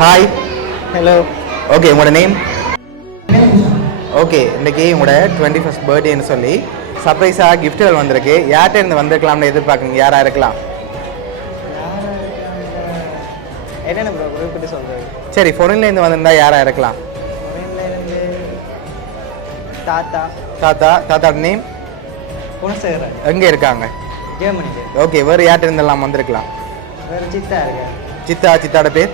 Hi. Hello. Okay, உங்களோட name? Okay, இன்றைக்கி உங்களோட 21st பர்த்டேன்னு சொல்லி சர்ப்ரைஸாக கிஃப்ட்டுகள் வந்திருக்கு. யார்கிட்ட இருந்து வந்திருக்கலாம்னு எதிர்பார்க்குறீங்க? யாராக இருக்கலாம்? என்னென்ன ப்ரோ குறிப்பிட்டு சொல்கிறது? சரி, ஃபொரின்லேருந்து வந்திருந்தா யாராக இருக்கலாம்? ஃபொரின்லேருந்து தாத்தா. தாத்தாவோட நேம்? குணசேகரன். எங்கே இருக்காங்க? ஜெர்மனிக்கு. ஓகே, வேறு யார்கிட்ட இருந்தெல்லாம் வந்திருக்கலாம்? வேறு சித்தா இருக்கார். சித்தாவோட பேர்?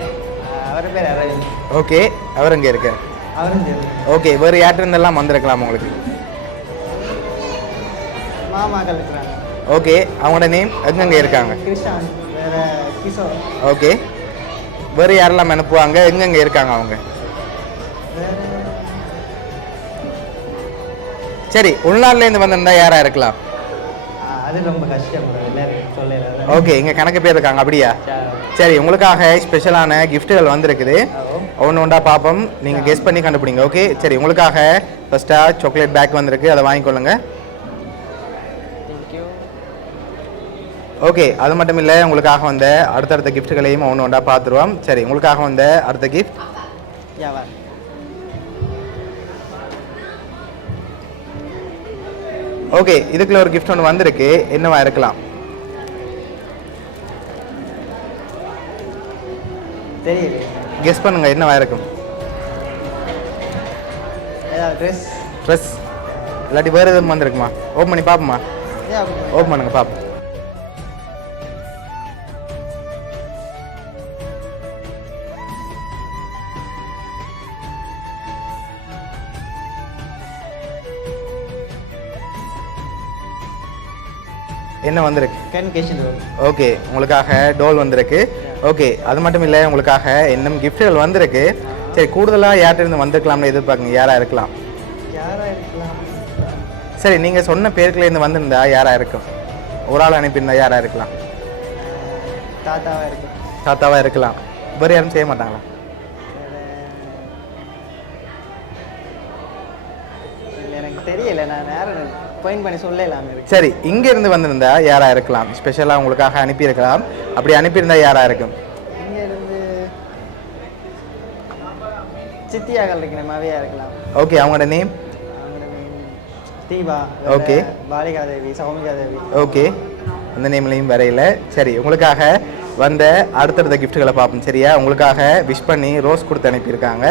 அவர் பேர் அரவிந்த். ஓகே, அவர் எங்கே இருக்கார்? அவரும் ஜெர்மனி. ஓகே, வேறு யார்கிட்ட இருந்தெல்லாம் வந்திருக்கலாம் உங்களுக்கு? மாமாக்கள் இருக்கிறாங்க. ஓகே, அவங்களோட நேம் எங்கெங்கே இருக்காங்க? கிருஷ்ணான், வேறு கிஷோர். ஓகே, வேறு யாரெல்லாம் அனுப்புவாங்க? எங்கெங்கே இருக்காங்க அவங்க? சரி, உள்நாட்டிலேருந்து வந்திருந்தா யாராக இருக்கலாம்? அது ரொம்ப கஷ்டம் சொல்லல. ஓகே, இங்கே கணக்கு பேர் இருக்காங்க அப்படியா? சரி, உங்களுக்காக ஸ்பெஷலான கிஃப்ட்டுகள் வந்திருக்குது. ஒன்று ஒன்றா பார்ப்போம், நீங்கள் கெஸ் பண்ணி கண்டுபிடிங்க. ஓகே, சரி, உங்களுக்காக ஃபஸ்ட்டாக சாக்லேட் பேக் வந்திருக்கு, அதை வாங்கிக்கொள்ளுங்க. ஓகே, அது மட்டும் இல்லை, உங்களுக்காக வந்த அடுத்தடுத்த கிஃப்ட்டுகளையும் ஒன்று ஒன்றா பார்த்துருவோம். சரி, உங்களுக்காக வந்த அடுத்த கிஃப்ட் ஓகே, இதுக்குள்ள ஒரு கிஃப்ட் ஒன்று வந்திருக்கு. என்னவா இருக்கலாம்? தெரியல, கெஸ் பண்ணுங்க, என்னவா இருக்கும்? ட்ரெஸ் இல்லாட்டி வேறு எதுவும் வந்திருக்குமா? ஓப்பன் பண்ணி பார்ப்போமா? ஓப்பன் பண்ணுங்க பார்ப்போம். என்ன வந்திருக்கு? ஓகே, உங்களுக்காக டோல் வந்திருக்கு. ஓகே, அது மட்டும் இல்லை, உங்களுக்காக இன்னும் கிஃப்ட்டுகள் வந்திருக்கு. சரி, கூடுதலாக யார்கிட்ட இருந்து வந்திருக்கலாம்னு எதிர்பார்க்குங்க. யாராக இருக்கலாம்? சரி, நீங்கள் சொன்ன பேருக்குலேருந்து வந்திருந்தா யாராக இருக்கும்? ஒரு ஆள் அனுப்பியிருந்தா யாராக இருக்கலாம்? தாத்தாவாக இருக்கலாம். வேறு யாரும் செய்ய மாட்டாங்களா? எனக்கு தெரியல, நான் நேரம் பாயிண்ட் பண்ணி சொல்லலாம். சரி, இங்கே இருந்து வந்திருந்தா யாராக இருக்கலாம்? ஸ்பெஷலாக உங்களுக்காக அனுப்பியிருக்கலாம். அப்படி அனுப்பியிருந்தா யாராக இருக்கும்? இங்கே இருந்து சித்தியாக்கள் இருக்கிற மாதிரியா இருக்கலாம். ஓகே, அவங்களோட நேம்? தீபா. ஓகே. பாலிகா தேவி, சௌமிகா தேவி. ஓகே, அந்த நேம்லையும் வரையில. சரி, உங்களுக்காக வந்த அடுத்தடுத்த கிஃப்ட்டுகளை பார்ப்போம். சரியா, உங்களுக்காக விஷ் பண்ணி ரோஸ் கொடுத்து அனுப்பியிருக்காங்க.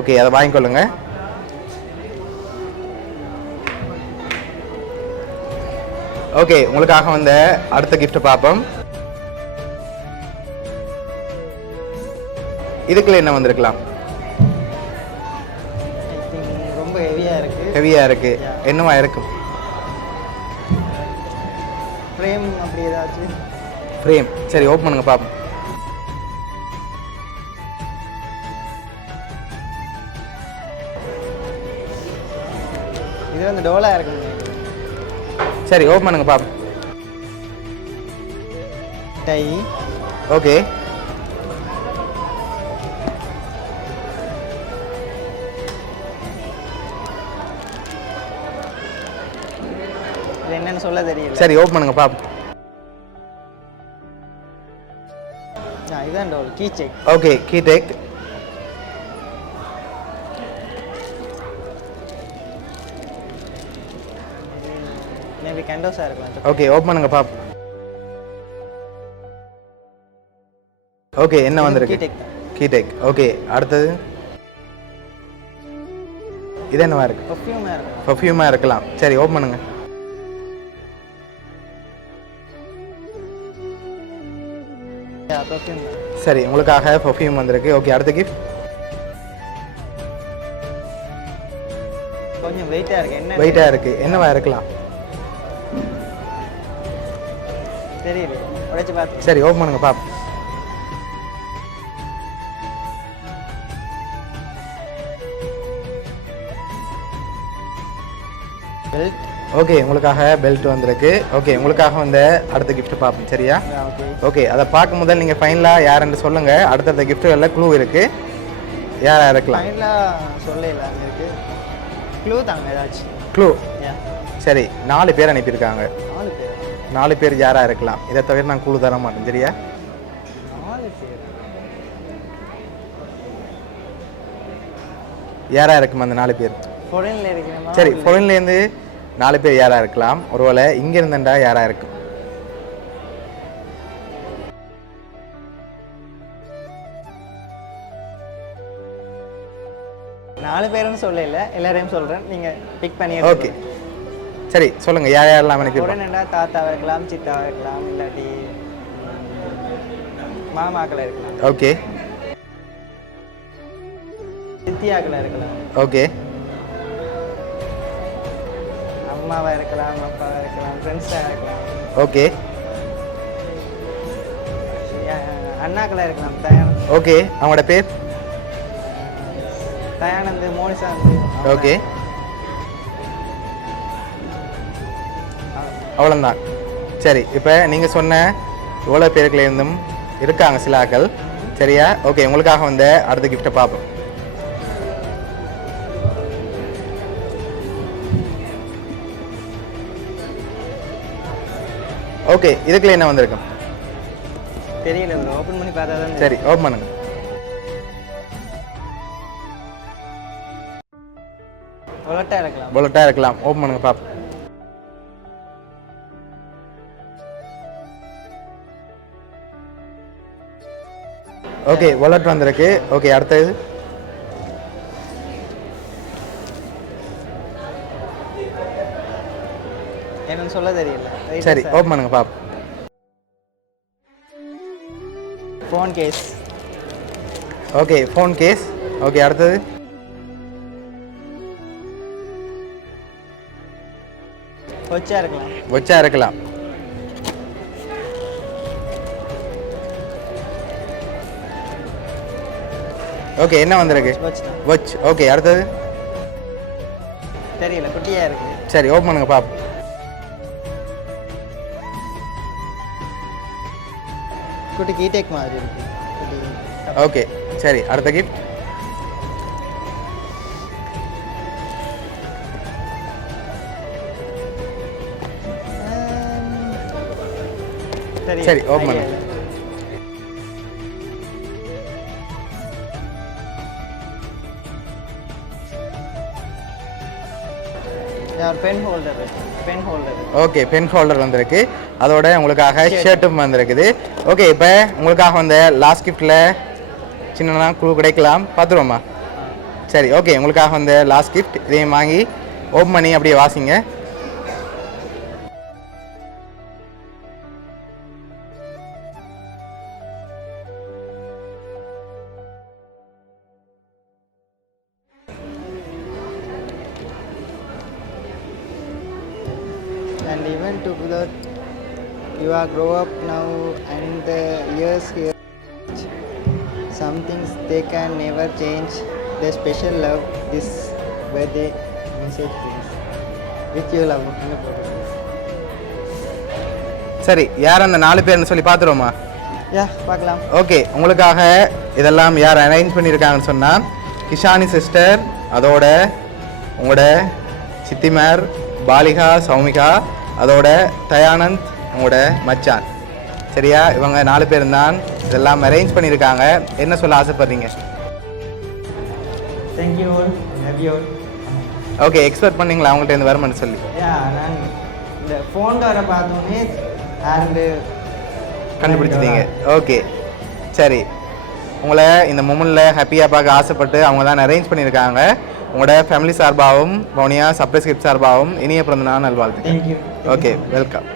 ஓகே, அதை வாங்கிக்கொள்ளுங்க. ஓகே, உங்களுக்காக வந்த அடுத்த கிஃப்ட் பார்ப்போம். இதுக்குள்ள என்ன வந்திருக்கலாம்? ரொம்ப ஹெவியா இருக்கு. என்னவா இருக்கும்? ஃப்ரேம் அப்படி ஏதாச்சும்? ஃப்ரேம். சரி, ஓப்பன் பண்ணுங்க பார்ப்போம். இது வந்து டோலா இருக்கு. சரி, ஓப்பன் பண்ணுங்க பாப்போம். டை. ஓகே, இது என்னன்னு சொல்ல தெரியல. சரி, ஓப்பன் பண்ணுங்க பாப்போம். இதுதான் டோல். Key check. Okay, key tag. Maybe கேண்டோஸா இருக்கலாம். ஓகே, ஓப்பன் பண்ணுங்க பாப்போம். ஓகே, என்ன வந்திருக்கு? Key take. ஓகே, அடுத்தது இது என்னவா இருக்கு? பர்ஃப்யூமா இருக்கலாம். சரி, ஓப்பன் பண்ணுங்க. சரி, உங்களுக்காக பர்ஃப்யூம் வந்திருக்கு. ஓகே, அடுத்த கிஃப்ட் கொஞ்சம் வெயிட்டா இருக்கு. என்ன வெயிட்டா இருக்கு? என்னவா இருக்கலாம்? தெரியல, உடைச்சு பார்த்து. சரி, ஓப்பன் பண்ணுங்க பாப்போம். பெல்ட். ஓகே, உங்களுக்காக பெல்ட் வந்திருக்கு. ஓகே, உங்களுக்காக வந்த அடுத்த கிஃப்ட் பார்ப்போம். சரியா? ஓகே, அதை பார்க்கும் முதல் நீங்கள் ஃபைனலாக யாருன்னு சொல்லுங்கள். அடுத்தடுத்த கிஃப்ட்டுகளில் க்ளூ இருக்குது. யாராக இருக்கலாம்? ஃபைனலாக சொல்லலாம். இருக்கு க்ளூ தாங்க ஏதாச்சும். க்ளூ. சரி, 4 பேர் அனுப்பியிருக்காங்க. 4 பேர் யாராக இருக்கலாம்? இதை தவிர நான் க்ளூ தர மாட்டேன். சரியா? 4 பேர். யாராக இருக்கும் அந்த 4 பேர்? ஃபாரின்ல இருக்கணுமா? சரி, ஃபாரின்லேருந்து 4 பேர் யாராக இருக்கலாம்? ஒருவேளை இங்கே இருந்தண்டா யாராக இருக்கும்? நாலு பேரும் சொல்லல, எல்லாரையும் சொல்றேன், நீங்க பிக் பண்ணி. ஓகே சரி சொல்லுங்க, யார் யாரெல்லாம் அனுப்பியிருப்பாங்க? உடனேடா தாத்தாவா இருக்கலாம், சித்தாவா இருக்கலாம், இல்லாட்டி மாமாக்களா இருக்கலாம். ஓகே. சித்தியாக்களா இருக்கலாம். ஓகே. அம்மாவா இருக்கலாம், அப்பாவா இருக்கலாம், ஃப்ரெண்ட்ஸாக இருக்கலாம். ஓகே. அண்ணாக்களா இருக்கலாம். தயானந்த். ஓகே. அவங்களோட பேர்? தயானந்த், மோனிசாந்த். ஓகே. அவ்வளோதான். சரி, இப்போ நீங்கள் சொன்ன இவ்வளோ பேருக்குள்ள இருந்தும் இருக்காங்க சில ஆக்கள், சரியா? ஓகே, உங்களுக்காக வந்து அடுத்த கிஃப்ட்டை பார்ப்போம். ஓகே, இதுக்குள்ள என்ன வந்திருக்கும்? தெரியல, ஒரு ஓப்பன் பண்ணி பார்த்தா தான். சரி, ஓப்பன் பண்ணுங்க. புல்லட்டா இருக்கலாம். புல்லட்டா இருக்கலாம். ஓப்பன் பண்ணுங்க பாப்போம். ஓகே, வாலெட் வந்திருக்கு. ஓகே, அடுத்தது என்னன்னு சொல்ல தெரியல. சரி, ஓப்பன் பண்ணுங்க பாப்போம். Phone case. Okay, phone case. Okay, அடுத்தது வச்சா இருக்கலாம். வச்சா இருக்கலாம். ஓகே, என்ன வந்திருக்கு? வாட்ச். ஓகே, அடுத்தது தெரியல, குட்டியா இருக்கு. சரி, ஓப்பன் பண்ணுங்க பாப்போம். குட்டி கீடேக் மாதிரி இருக்கு. ஓகே, சரி, அடுத்த கிஃப்ட். சரி, ஓப்பன் பண்ணுங்க. Pen holder. Pen holder. Okay, pen holder வந்திருக்கு. அதோட உங்களுக்காக ஷர்ட்டும் வந்திருக்குது. ஓகே, இப்போ உங்களுக்காக வந்த லாஸ்ட் கிஃப்ட்டில் சின்னனா குழு கிடைக்கலாம், பார்த்துருவோமா? சரி, ஓகே, உங்களுக்காக வந்த லாஸ்ட் கிஃப்ட் இதையும் வாங்கி ஓப்பன் பண்ணி அப்படியே வாசிங்க. And even to that you are grow up now and the years here, some things they can never change. The special love this birthday message brings with your love. சரி, யார் அந்த 4 பேர்னு சொல்லி பார்த்துருவோமா? யா, பார்க்கலாம். ஓகே, உங்களுக்காக இதெல்லாம் யார் அரேஞ்ச் பண்ணியிருக்காங்கன்னு சொன்னால் கிஷானி சிஸ்டர், அதோட உங்களோட சித்திமார் பாலிகா, சௌமிகா, அதோட தயானந்த், உங்களோட மச்சான், சரியா? இவங்க 4 பேர் தான் இதெல்லாம் அரேஞ்ச் பண்ணியிருக்காங்க. என்ன சொல்ல ஆசைப்படுறீங்க? Thank you all, love you all. Okay, expect பண்ணீங்களா அவங்கள்ட்ட இருந்து வருமானு சொல்லி? யா, நான் இந்த ஃபோன் வர பார்த்தோன்னே யாருன்னு கண்டுபிடிச்சிட்டீங்க. ஓகே, சரி, உங்களை இந்த மொமெண்ட்டில் ஹாப்பியாக பார்க்க ஆசைப்பட்டு அவங்க தான் அரேஞ்ச் பண்ணியிருக்காங்க. உங்களோட ஃபேமிலி சார்பாகவும் வவுனியா சர்ப்ரைஸ் கிஃப்ட் சார்பாகவும் இனிய பிறந்த நாள் நல்வாழ்த்து. தேங்க்யூ. Okay, welcome.